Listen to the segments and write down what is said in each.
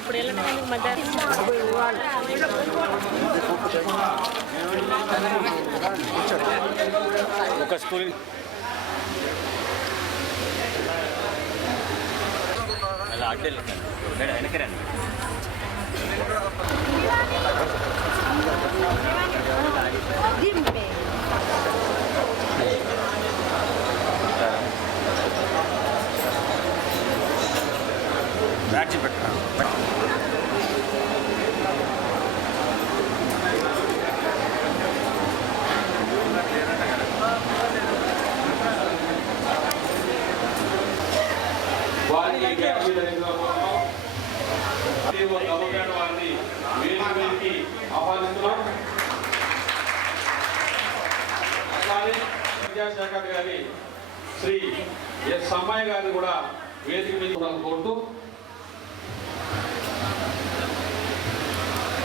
ఇప్పుడు వెళ్ళడానికి మధ్యాహ్నం ఒక స్కూల్ అలా అడ్డెళ్ళి మేడం వెనక్కి రండి బ్యాడ్జి శాఖ గారి శ్రీ ఎస్ అమ్మాయి గారిని కూడా వేదిక మీద కోరుతూ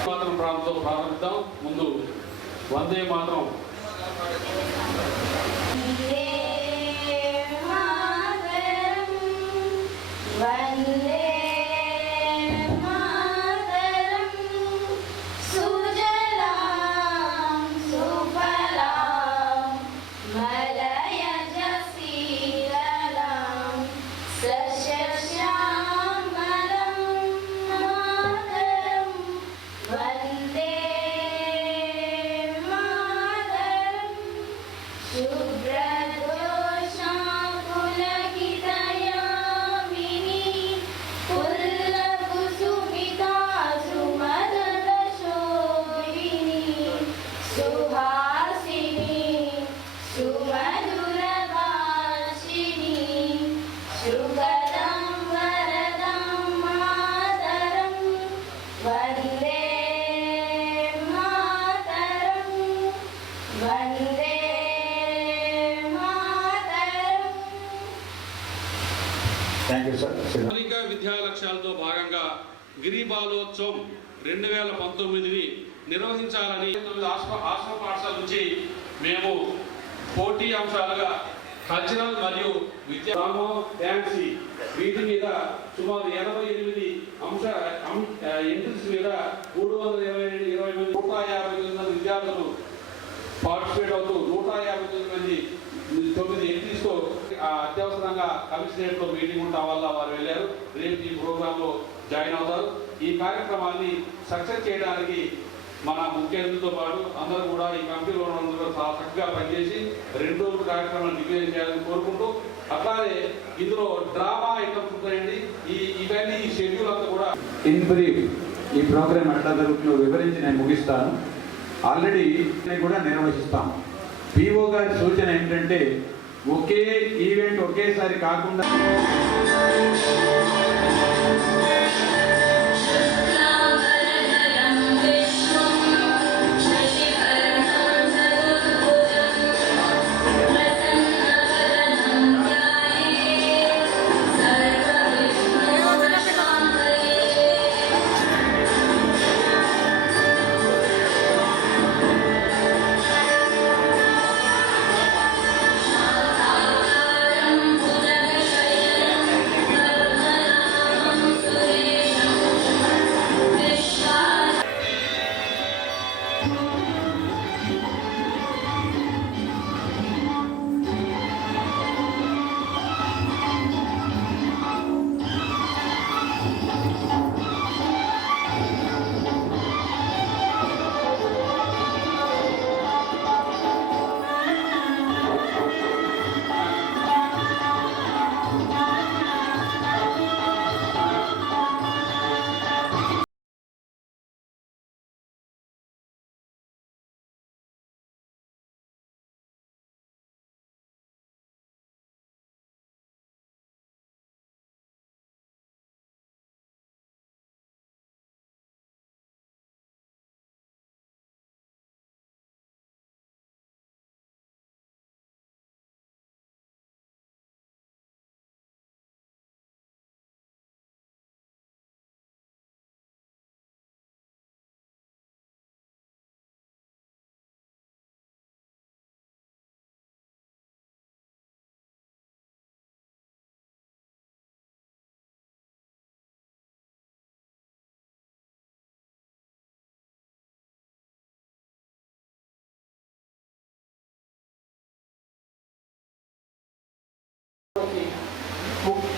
మాత్రం ప్రాంతంతో ప్రారంభిద్దాం. ముందు వందే మాత్రం. వందే థ్యాంక్ ఆధునిక విద్యా లక్ష్యాలతో భాగంగా గిరిబాలోత్సవం రెండు వేల పంతొమ్మిదిని నిర్వహించాలని ఆశ్రమ పాఠశాల నుంచి మేము పోటీ అంశాలుగా కల్చరల్ మరియు విద్యా రామో డ్యాన్సీ వీటి మీద సుమారు ఎనభై ఎనిమిది అంశ ఎంట్రీస్ మీద మూడు వందల ఇరవై ఇరవై మంది నూట యాభై తొమ్మిది మంది విద్యార్థులు పార్టిసిపేట్ అవుతూ నూట యాభై తొమ్మిది మంది తొమ్మిది ఎంట్రీస్తో అత్యవసరంగా కమిషనరేట్లో మీటింగ్ ఉండటం వల్ల వారు వెళ్ళారు. రేపు ఈ ప్రోగ్రాంలో జాయిన్ అవుతారు. ఈ కార్యక్రమాన్ని సక్సెస్ చేయడానికి మన ముఖ్య అతిథితో పాటు అందరూ కూడా ఈ కమిటీలో ఉన్న చాలా చక్కగా పనిచేసి రెండు రోజుల కార్యక్రమాన్ని దిగ్విజయం చేయాలని కోరుకుంటూ అట్లానే ఇందులో డ్రామా ఐటమ్స్ ఉంటాయండి. ఈ ఇవన్నీ ఈ షెడ్యూల్ అంతా కూడా ఇన్ బ్రీఫ్ ఈ ప్రోగ్రామ్ ఎట్లా జరుగుతుందో వివరించి నేను ముగిస్తాను. ఆల్రెడీ కూడా నిర్వహిస్తాం పిఓ గారి సూచన ఏంటంటే ఒకే ఈవెంట్ ఒకేసారి కాకుండా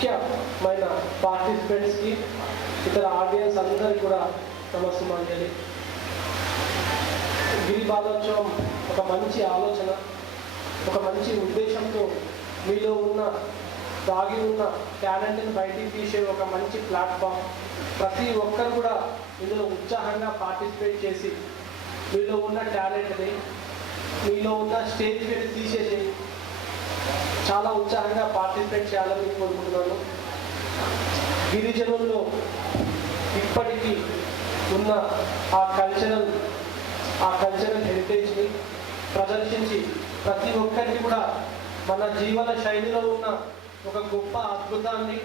ముఖ్యమైన పార్టిసిపెంట్స్కి ఇతర ఆడియన్స్ అందరికీ కూడా నమస్సుమాంజలి గిరి బాలోత్సవం ఒక మంచి ఆలోచన ఒక మంచి ఉద్దేశంతో మీలో ఉన్న దాగి ఉన్న టాలెంట్ని బయటికి తీసే ఒక మంచి ప్లాట్ఫామ్ ప్రతి ఒక్కరు కూడా ఇందులో ఉత్సాహంగా పార్టిసిపేట్ చేసి మీలో ఉన్న టాలెంట్ని మీలో ఉన్న స్టేజ్ మీద తీసేసి చాలా ఉత్సాహంగా పార్టిసిపేట్ చేయాలని కోరుకుంటున్నాను. గిరిజనుల్లో ఇప్పటికీ ఉన్న ఆ కల్చరల్ ఆ కల్చరల్ హెరిటేజ్ని ప్రదర్శించి ప్రతి ఒక్కరికి కూడా మన జీవన శైలిలో ఉన్న ఒక గొప్ప అద్భుతాన్ని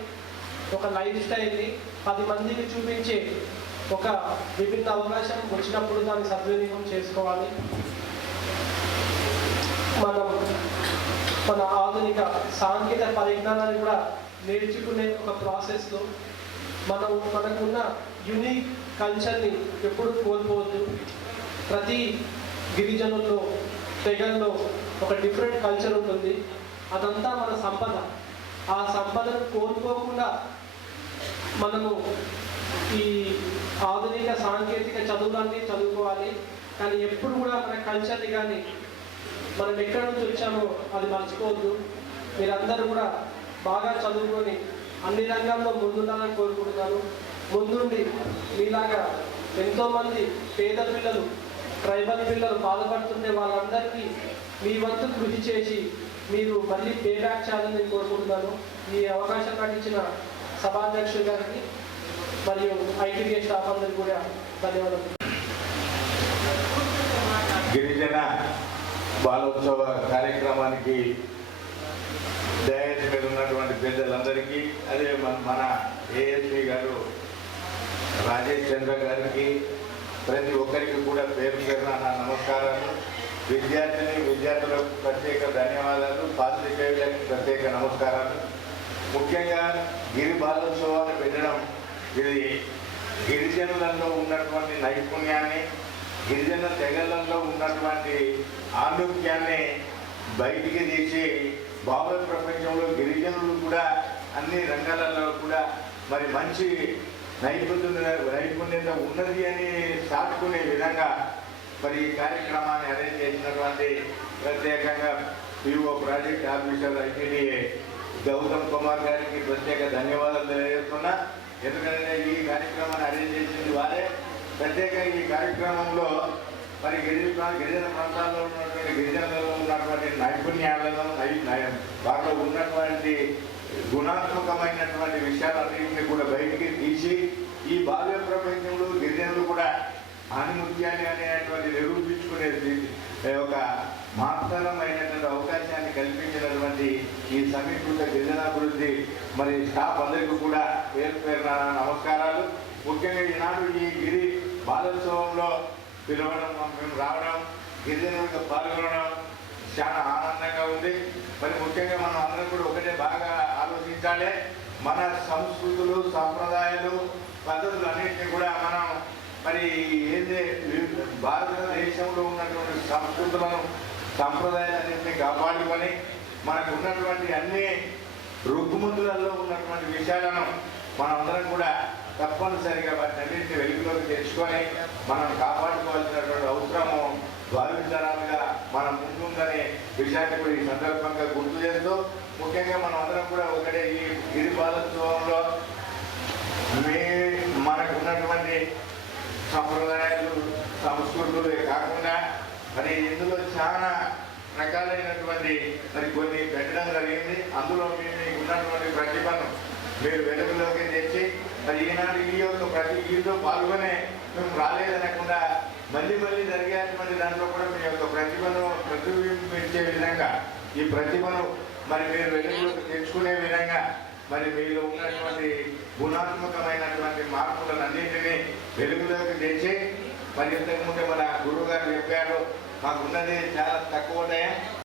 ఒక లైఫ్ స్టైల్ని పది మందికి చూపించే ఒక విభిన్న అవకాశం వచ్చినప్పుడు దాన్ని సద్వినియోగం చేసుకోవాలి. మనం మన ఆధునిక సాంకేతిక పరిజ్ఞానాన్ని కూడా నేర్చుకునే ఒక ప్రాసెస్లో మనం మనకున్న యునిక్ కల్చర్ని ఎప్పుడు కోల్పోవద్దు. ప్రతి గిరిజనుల్లో తెగల్లో ఒక డిఫరెంట్ కల్చర్ ఉంటుంది. అదంతా మన సంపద. ఆ సంపదను కోల్పోకుండా మనము ఈ ఆధునిక సాంకేతిక చదువులన్నీ చదువుకోవాలి. కానీ ఎప్పుడు కూడా మన కల్చర్ని కానీ మనం ఎక్కడి నుంచి వచ్చామో అది మర్చిపోవద్దు. మీరందరూ కూడా బాగా చదువుకొని అన్ని రంగాల్లో ముందుండాలని కోరుకుంటున్నాను ముందుండి మీలాగా ఎంతోమంది పేద పిల్లలు ట్రైబల్ పిల్లలు బాధపడుతుంటే వాళ్ళందరికీ మీ వంతు కృషి చేసి మీరు మళ్ళీ పే బ్యాక్ చేయాలని నేను కోరుకుంటున్నాను. ఈ అవకాశం నాకు ఇచ్చిన సభాధ్యక్షుడు గారికి మరియు ఐటీడీఏ స్టాఫ్ అందరికీ కూడా ధన్యవాదాలు. గిరిజన బాలోత్సవ కార్యక్రమానికి డయాస్ మీద ఉన్నటువంటి పెద్దలందరికీ అదే మన మన ఏఎస్పి గారు రాజేష్ చంద్ర గారికి ప్రతి ఒక్కరికి కూడా పేరు పేరున నా నమస్కారాలు. విద్యార్థిని విద్యార్థులకు ప్రత్యేక ధన్యవాదాలు. పాత్రికేయులకు ప్రత్యేక నమస్కారాలు. ముఖ్యంగా గిరి బాలోత్సవాన్ని పెట్టడం ఇది గిరిజనులలో ఉన్నటువంటి నైపుణ్యాన్ని గిరిజన తెగలలో ఉన్నటువంటి ఆరోగ్యాన్ని బయటికి తీసి బాబా ప్రపంచంలో గిరిజనులు కూడా అన్ని రంగాలలో కూడా మరి మంచి నైపుణ్యత నైపుణ్యత ఉన్నది అని చాటుకునే విధంగా మరి ఈ కార్యక్రమాన్ని అరేంజ్ చేసినటువంటి ప్రత్యేకంగా PO project officer ITDA Gautam Kumar గారికి ప్రత్యేక ధన్యవాదాలు తెలియజేస్తున్నా. ఎందుకంటే ఈ కార్యక్రమాన్ని అరేంజ్ చేసింది వారే. ప్రత్యేకంగా ఈ కార్యక్రమంలో మరి గిరిజన గిరిజన ప్రాంతాల్లో ఉన్నటువంటి గిరిజనులలో ఉన్నటువంటి నైపుణ్యాలను నై- వారిలో ఉన్నటువంటి గుణాత్మకమైనటువంటి విషయాలన్నింటినీ కూడా బయటికి తీసి ఈ బాల్య ప్రపంచంలో గిరిజనులు కూడా ఆనిముత్యాన్ని అనేటువంటి నిరూపించుకునే ఒక మహత్తరమైనటువంటి అవకాశాన్ని కల్పించినటువంటి ఈ సమీకృత గిరిజనాభివృద్ధి మరి స్టాఫ్ అందరికీ కూడా పేరు పేరు నమస్కారాలు. ముఖ్యంగా ఈనాడు ఈ గిరి బాలోత్సవంలో పిలవడం మేము రావడం గిరిజనులకు పాల్గొనడం చాలా ఆనందంగా ఉంది. మరి ముఖ్యంగా మనం అందరం కూడా ఒకటే బాగా ఆలోచించాలి. మన సంస్కృతులు సంప్రదాయాలు పద్ధతులు అన్నింటినీ కూడా మనం మరి ఏంది? భారతదేశంలో ఉన్నటువంటి సంస్కృతులను సంప్రదాయాలన్నింటినీ కాపాడుకొని మనకు ఉన్నటువంటి అన్ని రుగ్గుమందులలో ఉన్నటువంటి విషయాలను మనందరం కూడా తప్పనిసరిగా వాటిని వెలుగులోకి తెచ్చుకొని మనం కాపాడుకోవాల్సినటువంటి అవసరము భావితరాలుగా మనం ముందుందనే విషయాన్ని కూడా ఈ సందర్భంగా గుర్తు చేస్తూ ముఖ్యంగా మనం అందరం కూడా ఒకటే ఈ గిరి బాలోత్సవంలో మీ మనకు ఉన్నటువంటి సంప్రదాయాలు సంస్కృతులే కాకుండా మరి ఇందులో చాలా రకాలైనటువంటి మరి కొన్ని పెట్టడం జరిగింది. అందులో మీ మీకు ఉన్నటువంటి ప్రతిభను మీరు వెలుగులోకి తెచ్చి మరి ఈనాడు ఈ యొక్క ప్రతి ఈలో పాల్గొనే మేము రాలేదనకుండా మళ్ళీ మళ్ళీ జరిగేటువంటి దాంట్లో కూడా మీ యొక్క ప్రతిభను ప్రతిబింబించే విధంగా ఈ ప్రతిభను మరి మీరు వెలుగులోకి తెచ్చుకునే విధంగా మరి మీలో ఉన్నటువంటి గుణాత్మకమైనటువంటి మార్పులను అన్నింటినీ వెలుగులోకి తెచ్చి మరి ఇంతకుముందు మన గురువు గారు చెప్పారు మాకున్నది చాలా తక్కువ టైం